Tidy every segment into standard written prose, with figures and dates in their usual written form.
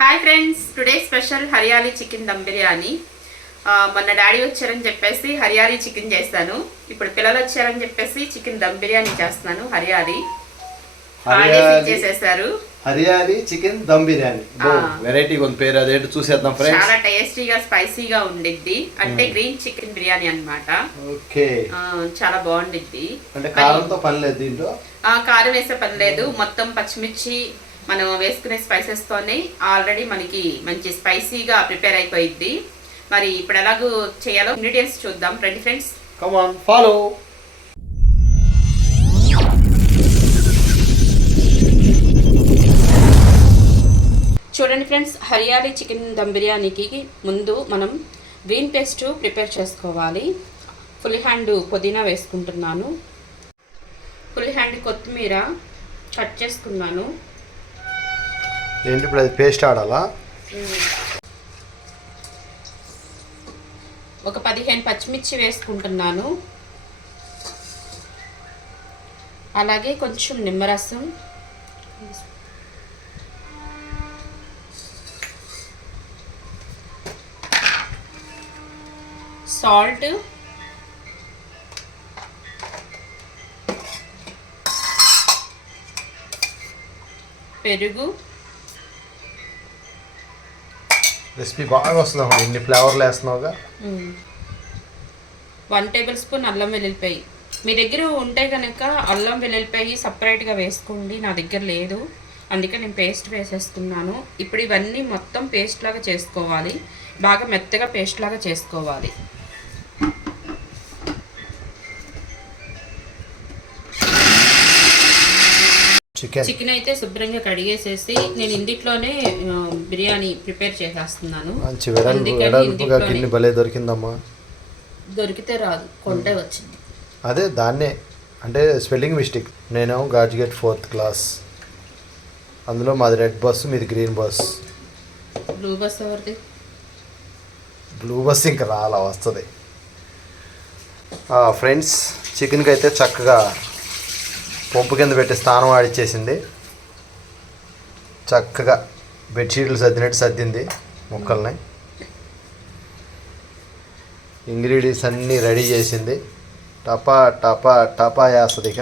Hi friends, today special hariyali chicken dum biryani. మొన్న daddy వచ్చారని చెప్పేసి హరియాలీ చికెన్ చేస్తాను. ఇప్పుడు పిల్లలు వచ్చారని చెప్పేసి చికెన్ దమ్ బిర్యానీ చేస్తున్నాను. హరియాలీ చేసేసారు. హరియాలీ చికెన్ దమ్ బిర్యానీ వెరైటీ కొంత పేరు అదేంటి చూసేద్దాం ఫ్రెండ్స్. చాలా టేస్టీగా స్పైసీగా ఉండిద్ది. అంటే గ్రీన్ చికెన్ బిర్యానీ అన్నమాట. ఓకే, చాలా బాగుండిద్ది. అంటే కారంతో పని లేదు దీంట్లో. కారం వేసే పని లేదు. మొత్తం పచ్చిమిర్చి మనం వేసుకునే స్పైసెస్ తోనే ఆల్రెడీ మనకి మంచి స్పైసీగా ప్రిపేర్ అయిపోయిద్ది. మరి ఇప్పుడు ఎలాగో చేయాలో ఇంగ్రీడియంట్స్ చూద్దాం. రండి ఫ్రెండ్స్, కమ్ ఆన్ ఫాలో. చూడండి ఫ్రెండ్స్, హరియాలీ చికెన్ దమ్ బిర్యానీకి ముందు మనం గ్రీన్ పేస్ట్ ప్రిపేర్ చేసుకోవాలి. ఫుల్ హ్యాండ్ పుదీనా వేసుకుంటున్నాను. ఫుల్ హ్యాండ్ కొత్తిమీర కట్ చేసుకున్నాను. ఏంటి ఇప్పుడు అది పేస్ట్ ఆడాలా? ఒక 15 పచ్చిమిర్చి వేసుకుంటున్నాను. అలాగే కొంచెం నిమ్మరసం, సాల్ట్, పెరుగు. రెసిపీ బాగా వస్తుంది. ఇన్ని ఫ్లేవర్లు వేస్తున్నావుగా. 1 టేబుల్ స్పూన్ అల్లం వెల్లుల్లిపాయ. మీ దగ్గర ఉంటే కనుక అల్లం వెల్లుల్లిపాయ సపరేట్గా వేసుకోండి. నా దగ్గర లేదు, అందుకే నేను పేస్ట్ వేసేస్తున్నాను. ఇప్పుడు ఇవన్నీ మొత్తం పేస్ట్ లాగా చేసుకోవాలి. బాగా మెత్తగా పేస్ట్ లాగా చేసుకోవాలి. చికెన్ అయితే శుభ్రంగా కడిగేసేసి నేను ఇందులోనే బిర్యానీ ప్రిపేర్ చేసేస్తున్నాను. గిన్నె భలే దొరికిందమ్మా. దొరికితే రాదు, కొంటే వచ్చింది. అదే దాన్నే అంటే స్పెల్లింగ్ మిస్టేక్. నేను గాజ్గేట్ 4th క్లాస్, అందులో మాది రెడ్ బస్, మీది గ్రీన్ బస్. బ్లూ బస్ ఎవరిది? బ్లూ బస్ ఇంకా రాలా, వస్తుంది. ఫ్రెండ్స్, చికెన్కి అయితే చక్కగా పంపు కింద పెట్టి స్నానం ఆడిచ్చేసింది. చక్కగా బెడ్షీట్లు సర్దినట్టు సర్దింది ముక్కల్ని. ఇంగ్రీడియంట్స్ అన్నీ రెడీ చేసింది. టపా టపా టపా వేస్తుంది. ఇక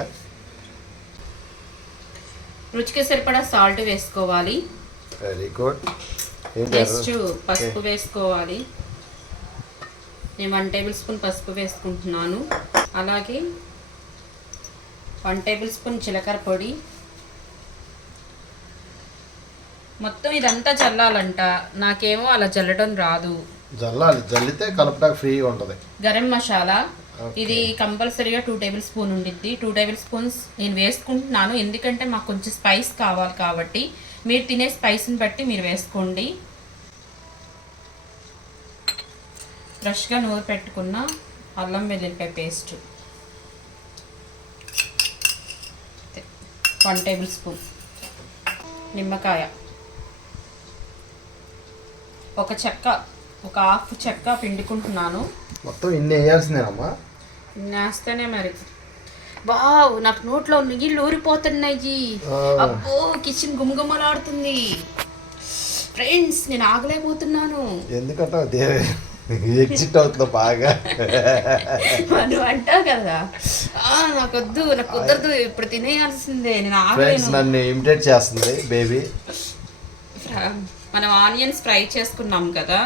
రుచికి సరిపడా సాల్ట్ వేసుకోవాలి. Very good. నెక్స్ట్ పసుపు వేసుకోవాలి. నేను 1 టేబుల్ స్పూన్ పసుపు వేసుకుంటున్నాను. అలాగే 1 టేబుల్ స్పూన్ జీలకర్ర పొడి. మొత్తం ఇదంతా చల్లాలంట. నాకేమో అలా జల్లడం రాదు. జల్లితే కలపడానికి ఫ్రీగా ఉంటుంది. గరం మసాలా ఇది కంపల్సరీగా 2 టేబుల్ స్పూన్ ఉండిద్ది. 2 టేబుల్ స్పూన్స్ నేను వేసుకుంటున్నాను, ఎందుకంటే మాకు కొంచెం స్పైస్ కావాలి కాబట్టి. మీరు తినే స్పైస్ని బట్టి మీరు వేసుకోండి. ఫ్రెష్గా నూరు పెట్టుకున్న అల్లం వెల్లుల్లిపాయ పేస్ట్ 1 టేబుల్ స్పూన్. నిమ్మకాయ, ఒక హాఫ్ చెక్క పిండుకుంటున్నాను. మొత్తం ఇన్ని వేయాల్సిందేనమ్మా. ఇన్ని వేస్తేనే మరి. వావ్, నాకు నోట్లో నీళ్ళు ఊరిపోతున్నాయి. అబ్బో, కిచెన్ గుమగుమలాడుతుంది. ఫ్రెండ్స్, నేను ఆగలేకపోతున్నాను. ఎందుకంటే ఎగ్జిట్ అవుతుంది బాగా. నువ్వు అంటావు కదా, నాకు వద్దు, నాకు కుదరదు, ఇప్పుడు తినేయాల్సిందే, నేను ఆగలేను. నన్ను ఇమిటేట్ చేస్తుంది బేబీ. మనం ఆనియన్స్ ఫ్రై చేసుకున్నాం కదా,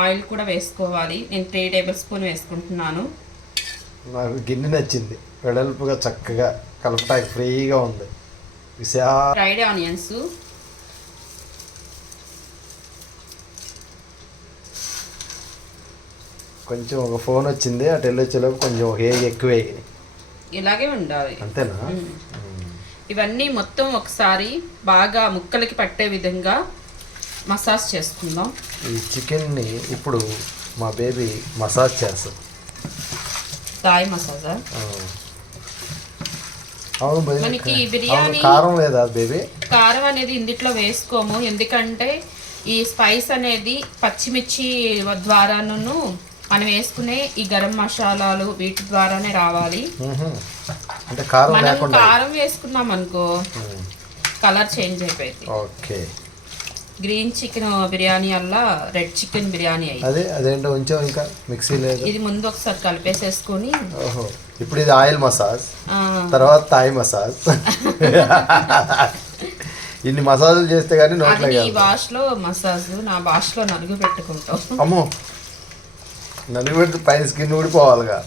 ఆయిల్ కూడా వేసుకోవాలి. నేను 3 టేబుల్ స్పూన్ వేసుకుంటున్నాను. నాకు గిన్నె నచ్చింది, వెడల్పుగా చక్కగా కలపటానికి ఫ్రీగా ఉంది. ఫ్రైడ్ ఆనియన్స్, కొంచెం ఒక ఫోన్ వచ్చింది, అటు వెళ్ళొచ్చేలోపు కొంచెం హేగ్ ఎక్కువ వేగినాయి. ఇలాగే ఉండాలి, అంతేనా? ఇవన్నీ మొత్తం ఒకసారి బాగా ముక్కలకి పట్టే విధంగా మసాజ్ చేసుకుందాం. ఈ చికెన్ని ఇప్పుడు మా బేబీ మసాజ్ చేస్తుంది. థాయ్ మసాజా. అవును, మనకి బిర్యానీ కారం లేదా బేబీ? కారం అనేది ఇందులో వేసుకోము, ఎందుకంటే ఈ స్పైస్ అనేది పచ్చిమిర్చి ద్వారాను మనం వేసుకునే ఈ గరం మసాలాలు వీటి ద్వారానే రావాలి. అంటే కారం మనం లేకుండా కారం వేసుకున్నాం అనుకో కలర్ చేంజ్ అయిపోయింది. ఓకే, గ్రీన్ చికెన్ బిర్యానీ వల్ల రెడ్ చికెన్ బిర్యానీ అయ్యి అదేంటో ఉంచాం ఇంకా మిక్సీ లేదు. ఇది ముందు ఒకసారి కలిపేసేసుకొని ఓహో ఇప్పుడు ఇది ఆయిల్ మసాజ్, తర్వాత థాయ్ మసాజ్. ఇన్ని మసాజులు చేస్తే కానీ నోట్లో నీ భాషలో మసాజ్, నా భాషలో నలుగు పెట్టుకుంటాం. అమ్మో నలుగు పెడితే పైన స్కిన్ ఊడిపోవాలిగా.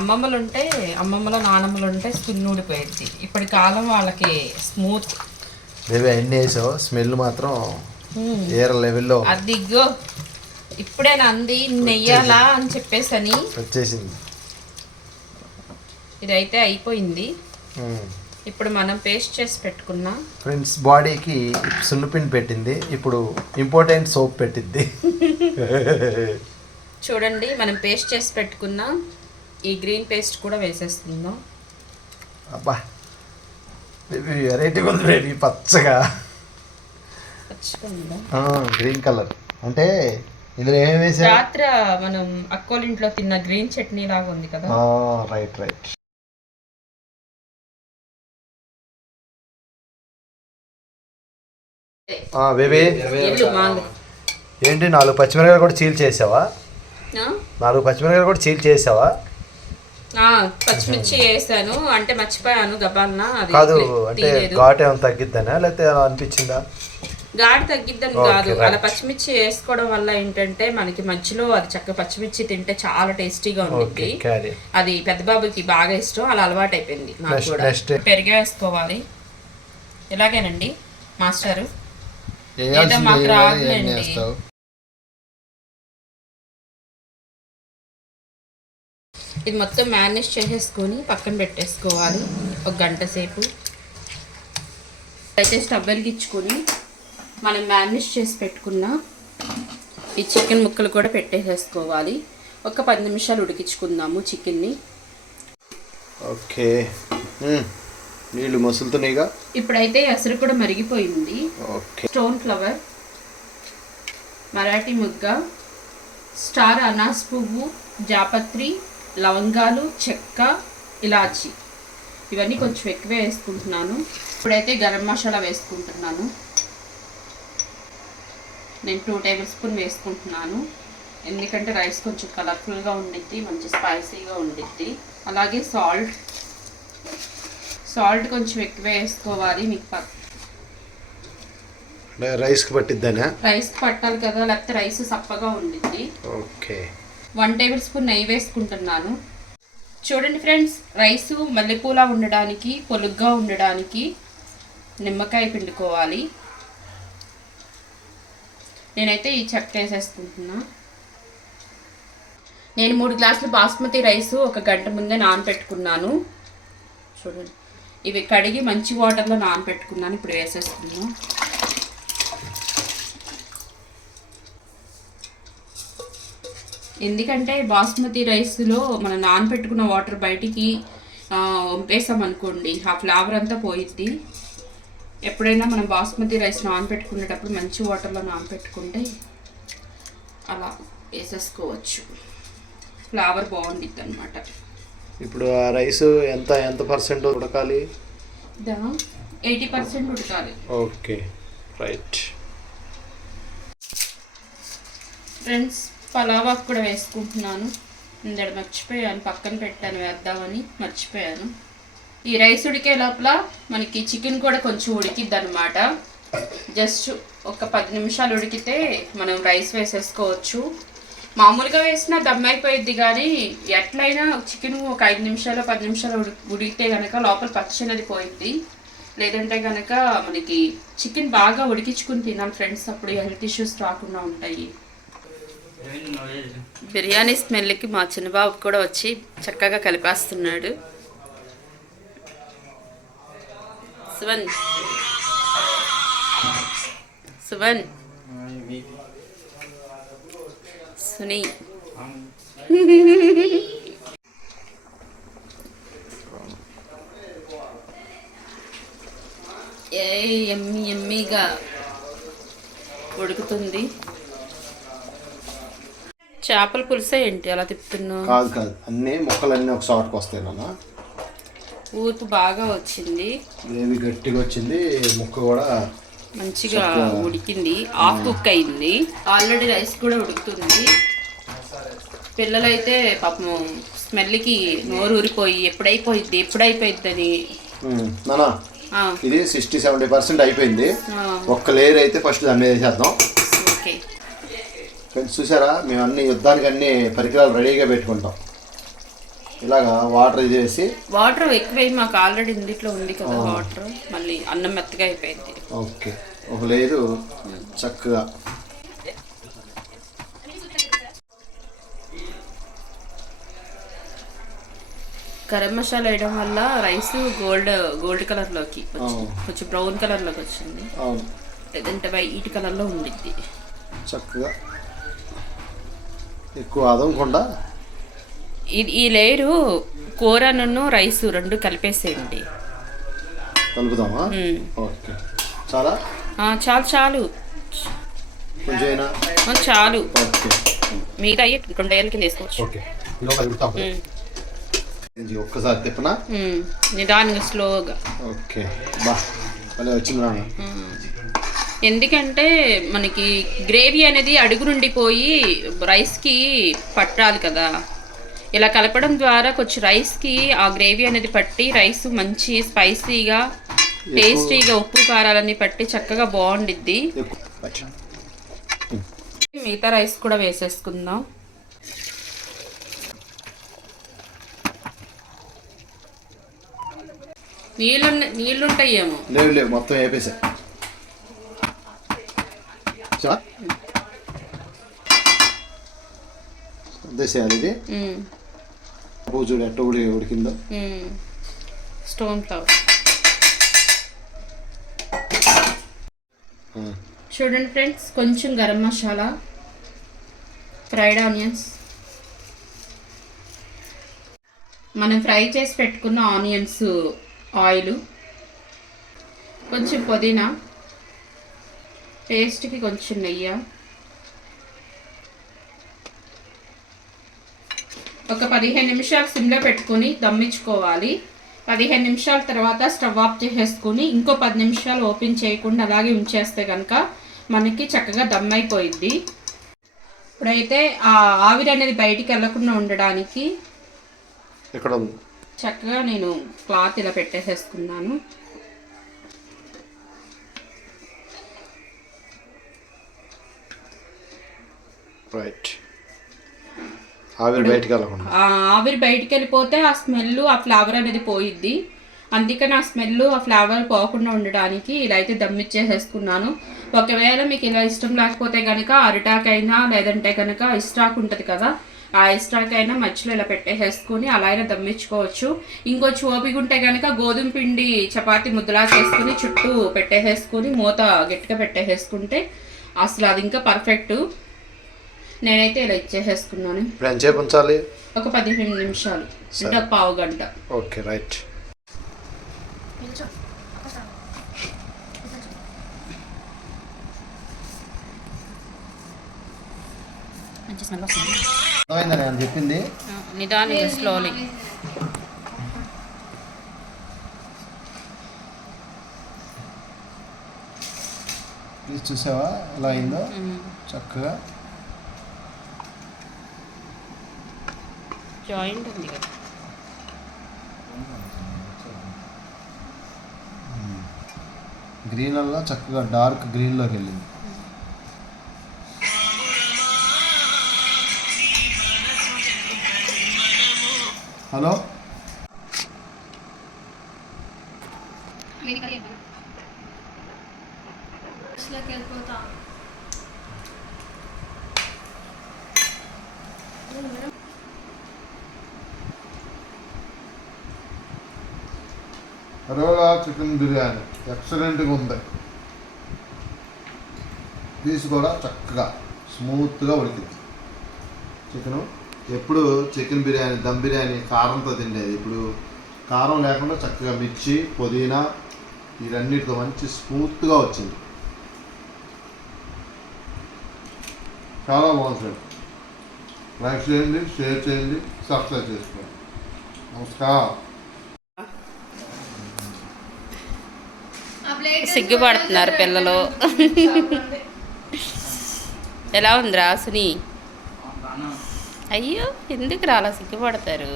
అమ్మమ్మలో నానమ్మలు ఉంటే స్కిన్ ఊడిపోయింది. ఇప్పటి కాలం వాళ్ళకి స్మూత్. మేబీ ఎన్ని వేసావు, స్మెల్ మాత్రం ఏర లెవెల్లో. అదిగో ఇప్పుడే నంది నెయ్యాలా అని చెప్పేసి అని వచ్చేసింది. ఇదైతే అయిపోయింది. ఇప్పుడు మనం పేస్ట్ చేసి పెట్టుకున్నా ఫ్రెండ్స్ బాడీకి సున్నుపిండి పెట్టింది, ఇప్పుడు ఇంపార్టెంట్ సోప్ పెట్టింది. చూడండి మనం పేస్ట్ చేసి పెట్టుకున్న ఈ గ్రీన్ పేస్ట్ కూడా వేసేస్తుందాం. అబ్బా బేబీ వెరైటీ ఉంది బేబీ, పచ్చగా గ్రీన్ కలర్. అంటే ఇందులో ఏం వేసా? రాత్రి మనం అక్కోలింట్లో తిన్న గ్రీన్ చట్నీ లాగా ఉంది కదా. Right right. బేబీ ఏంటి 4 పచ్చిమిరకాయలు కూడా చీల్ చేసావా? 4 పచ్చిమిరకాయలు కూడా చీల్ చేసావా? పచ్చిమిర్చి వేసాను, అంటే మర్చిపోయాను గబాన్నా. కాదు అంటే ఘాట్ ఏమైనా తగ్గిద్దనా లేకపోతే అలా అనిపించిందా? ఘాటు తగ్గిద్దని కాదు, అలా పచ్చిమిర్చి వేసుకోవడం వల్ల ఏంటంటే మనకి మధ్యలో అది చక్కగా పచ్చిమిర్చి తింటే చాలా టేస్టీగా ఉంటుంది. అది పెద్ద బాబుకి బాగా ఇష్టం, అలా అలవాటు అయిపోయింది నాకు కూడా. పెరిగి వేసుకోవాలి ఇలాగేనండి మాస్టరు. ఏదో మాకు రాదులేండి. ఇది మొత్తం మ్యారినేట్ చేసేసుకొని పక్కన పెట్టేసుకోవాలి 1 గంట సేపు. అయితే స్టవ్ వెలిగించుకొని మనం మ్యారినేట్ చేసి పెట్టుకున్న ఈ చికెన్ ముక్కలు కూడా పెట్టేసేసుకోవాలి. ఒక 10 నిమిషాలు ఉడికించుకుందాము చికెన్ని. ఓకే నీళ్ళు మసులుతున్నాయిగా. ఇప్పుడైతే ఎసరు కూడా మరిగిపోయింది. స్టోన్ ఫ్లవర్, మరాఠీ ముగ్గ, స్టార్ అనాస్ పువ్వు, జాపత్రి, లవంగాలు, చెక్క, ఇలాచి ఇవన్నీ కొంచెం ఎక్కువే వేసుకుంటున్నాను. ఇప్పుడైతే గరం మసాలా వేసుకుంటున్నాను. నేను 2 టేబుల్ స్పూన్ వేసుకుంటున్నాను, ఎందుకంటే రైస్ కొంచెం కలర్ఫుల్గా ఉండిద్ది, మంచి స్పైసీగా ఉండిద్ది. అలాగే సాల్ట్ కొంచెం ఎక్కువ వేసుకోవాలి. మీకు రైస్కి పట్టిద్దనా? రైస్కి పట్టాలి కదా, లేకపోతే రైస్ సప్పగా ఉండిద్ది. ఓకే. 1 టేబుల్ స్పూన్ నెయ్యి వేసుకుంటున్నాను. చూడండి ఫ్రెండ్స్, రైసు మల్లెపూలా ఉండడానికి, పొలుగ్గా ఉండడానికి నిమ్మకాయ పిండుకోవాలి. నేనైతే ఈ చెక్క వేసేసుకుంటున్నా. నేను 3 గ్లాసులు బాస్మతి రైసు 1 గంట ముందే నానబెట్టుకున్నాను. చూడండి ఇవి కడిగి మంచి వాటర్లో నానబెట్టుకున్నాను. ఇప్పుడు వేసేసుకున్నాను. ఎందుకంటే బాస్మతి రైస్లో మనం నానబెట్టుకున్న వాటర్ బయటికి వంపేసామనుకోండి, ఆ ఫ్లేవర్ అంతా పోయిద్ది. ఎప్పుడైనా మనం బాస్మతి రైస్ నానబెట్టుకునేటప్పుడు మంచి వాటర్లో నానబెట్టుకుంటే అలా వేసేసుకోవచ్చు, ఫ్లేవర్ బాగుండిద్ది అనమాట. ఇప్పుడు ఆ రైస్ ఎంత పర్సెంట్ ఉడకాలి? 80% ఉడకాలి. Okay right. ఫ్రెండ్స్ పలావాకు కూడా వేసుకుంటున్నాను. ఇందడ మర్చిపోయాను, పక్కన పెట్టాను వేద్దామని మర్చిపోయాను. ఈ రైస్ ఉడికే లోపల మనకి చికెన్ కూడా కొంచెం ఉడికిద్ది అనమాట. జస్ట్ ఒక 10 నిమిషాలు ఉడికితే మనం రైస్ వేసేసుకోవచ్చు. మామూలుగా వేసినా దమ్ అయిపోయిద్ది, కానీ ఎట్లయినా చికెన్ ఒక 5 నిమిషాలు 10 నిమిషాలు ఉడికితే కనుక లోపల పచ్చినది పోయిద్ది. లేదంటే కనుక మనకి చికెన్ బాగా ఉడికించుకుని తినాలి ఫ్రెండ్స్, అప్పుడు హెల్త్ ఇష్యూస్ రాకుండా ఉంటాయి. బిర్యానీ స్మెల్కి మా చిన్నబాబు కూడా వచ్చి చక్కగా కలిపేస్తున్నాడు. సువన్ సునీ ఎమ్మీగా ఉడుకుతుంది. చేపల పులుసే ఏంటి అలా తిప్పుతున్నావు? కాదు అన్నీ ముక్కలన్నీ ఒక చోటకి వస్తాయి నాన్న. ఊర్పు బాగా వచ్చింది, గ్రేవీ గట్టిగా వచ్చింది, ముక్క కూడా మంచిగా ఉడికింది, హాఫ్ కుక్ అయింది. ఆల్రెడీ రైస్ కూడా ఉడుకుతుంది. పిల్లలైతే పాపం స్మెల్కి నోరు ఊరిపోయి ఎప్పుడైపోయిద్దని. నానా ఇది 60-70% అయిపోయింది. ఒక్క లేయర్ అయితే ఫస్ట్ దాన్ని వేసేద్దాం. ఓకే ఫ్రెండ్స్ చూసారా, మేము అన్ని యుద్ధానికి అన్ని పరికరాలు రెడీగా పెట్టుకుంటాం. ఇలాగా వాటర్ ఇది వేసి, వాటర్ ఎక్కువై మాకు ఆల్రెడీ ఇందులో ఉంది కదా వాటర్, మళ్ళీ అన్నం మెత్తగా అయిపోయింది. ఓకే ఒక లేయరు చక్కగా. గరం మసాలా వేయడం వల్ల రైస్ గోల్డ్ కలర్లోకి కొంచెం బ్రౌన్ కలర్లోకి వచ్చింది. లేదంటే వైట్ కలర్లో ఉండిద్ది. చక్కగా ఎక్కువ అదనకుండా ఈ లేయరు కూరను రైస్ రెండు కలిపేసేయండి. కలుపుదామా? ఓకే చాలా చాలు కొంచెం చాలు. ఓకే మిగతా 2 ఏళ్ళ కింద వేసుకోవచ్చు. ఓకే ఒక్కసారి తిప్పనా నిదానంగా స్లోగా. ఓకే బా భలే వచ్చింది నాన్న. ఎందుకంటే మనకి గ్రేవీ అనేది అడుగు నుండి పోయి రైస్కి పట్టాలి కదా. ఇలా కలపడం ద్వారా కొంచెం రైస్కి ఆ గ్రేవీ అనేది పట్టి రైస్ మంచి స్పైసీగా టేస్టీగా ఉప్పు కారాలన్నీ పట్టి చక్కగా బాగుండిద్ది. మిగతా రైస్ కూడా వేసేసుకుందాం. నీళ్ళుంటాయేమో. లేవు మొత్తం వేపేసా. అంతేసేయాలి. ఇది చూడు ఎట్ట ఉడికిందో. స్టోన్ ఫ్లవర్ చూడండి ఫ్రెండ్స్. కొంచెం గరం మసాలా, ఫ్రైడ్ ఆనియన్స్, మనం ఫ్రై చేసి పెట్టుకున్న ఆనియన్స్, ఆయిల్, కొంచెం పుదీనా, టేస్ట్కి కొంచెం నెయ్యి, ఒక 15 నిమిషాలు సిమ్లో పెట్టుకొని దమ్మించుకోవాలి. 15 నిమిషాల తర్వాత స్టవ్ ఆఫ్ చేసేసుకుని ఇంకో 10 నిమిషాలు ఓపెన్ చేయకుండా అలాగే ఉంచేస్తే కనుక మనకి చక్కగా దమ్ అయిపోయిద్ది. ఇప్పుడైతే ఆ ఆవిరి అనేది బయటికి వెళ్ళకుండా ఉండడానికి చక్కగా నేను క్లాత్ ఇలా పెట్టేసేసుకున్నాను. ఆవిరి బయటికి వెళ్ళిపోతే ఆ స్మెల్, ఆ ఫ్లేవర్ అనేది పోయిద్ది. అందుకని ఆ స్మెల్, ఆ ఫ్లేవర్ పోకుండా ఉండడానికి ఇలా అయితే దమ్మిచ్చేసేసుకున్నాను. ఒకవేళ మీకు ఇలా ఇష్టం లేకపోతే కనుక అరిటాకైనా లేదంటే కనుక ఇస్టాక్ ఉంటుంది కదా, ఆ ఇస్టాక్ అయినా మధ్యలో ఇలా పెట్టేసేసుకుని అలా అయినా దమ్మించుకోవచ్చు. ఇంకొంచెం ఓపిక ఉంటే కనుక గోధుమ పిండి చపాతీ ముద్దలా చేసుకుని చుట్టూ పెట్టేసేసుకుని మూత గట్టిగా పెట్టేసేసుకుంటే అసలు అది ఇంకా పర్ఫెక్ట్. నేనైతే ఇలా ఇచ్చేసేసుకున్నాను. ఒక 15 నిమిషాలు అంటే ఒక పావు గంట. Okay right. నేను చెప్పింది నిదానంగా స్లోలీ. ప్లీజ్ చూసావా ఎలా అయిందో చక్కగా. జాయింట్ ఉంది కదా. గ్రీన్ వల్ల చక్కగా డార్క్ గ్రీన్లోకి వెళ్ళింది. హలో అరోరా చికెన్ బిర్యానీ ఎక్సలెంట్గా ఉంది. పీస్ కూడా చక్కగా స్మూత్గా ఉడికింది. చికెను ఎప్పుడు చికెన్ బిర్యానీ, దమ్ బిర్యానీ కారంతో తిండేది. ఇప్పుడు కారం లేకుండా చక్కగా మిర్చి, పుదీనా ఇవన్నిటితో మంచి స్మూత్గా వచ్చింది. చాలా బాగుంది. లైక్ చేయండి, షేర్ చేయండి, సబ్స్క్రైబ్ చేసుకోండి. నమస్కారం. సిగ్గుపడుతున్నారు పిల్లలు. ఎలా ఉందిరా సుని? అయ్యో ఎందుకు రాలా సిగ్గుపడతారు.